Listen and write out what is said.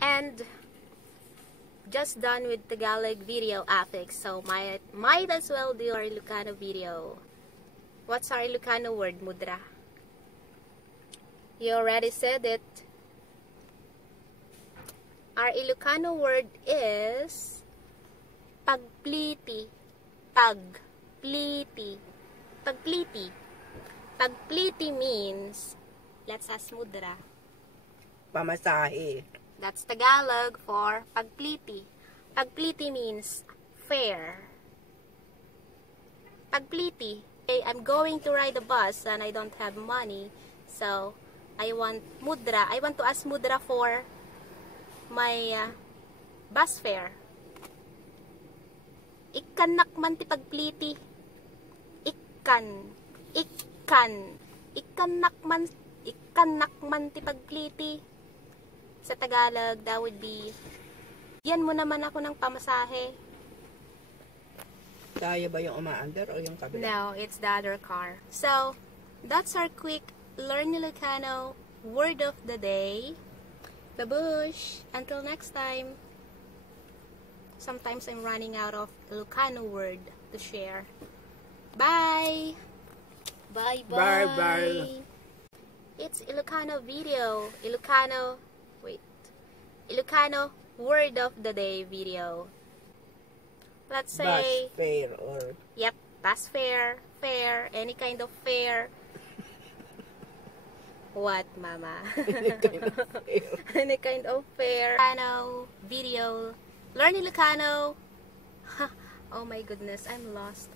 And just done with Tagalog video affix, so might as well do our Ilocano video. What's our Ilocano word, Mudra? You already said it. Our Ilocano word is Pagpliti. Pagpliti. Pagpliti. Pagpliti means, let's ask Mudra. Pamasahe. That's Tagalog for Pagpliti. Pagpliti means fare. Pagpliti. Hey, I'm going to ride a bus and I don't have money. So, I want to ask Mudra for my bus fare. Ikanak man ti pagpliti. Ikanak man ti pagpliti. Sa Tagalog, that would be, yan mo naman ako ng pamasahe. Tayo ba yung umaandar o yung kabila? No, it's the other car. So, that's our quick Learn Ilocano word of the day. Babush! Until next time. Sometimes I'm running out of Ilocano word to share. Bye! Bye-bye! Bye-bye! It's Ilocano video. Ilocano word of the day video. Let's say... Bus fare or... Yep, bus fare, fare, any kind of fare. What, Mama? Any kind of fare. Ilocano video. Learn Ilocano. Oh my goodness, I'm lost.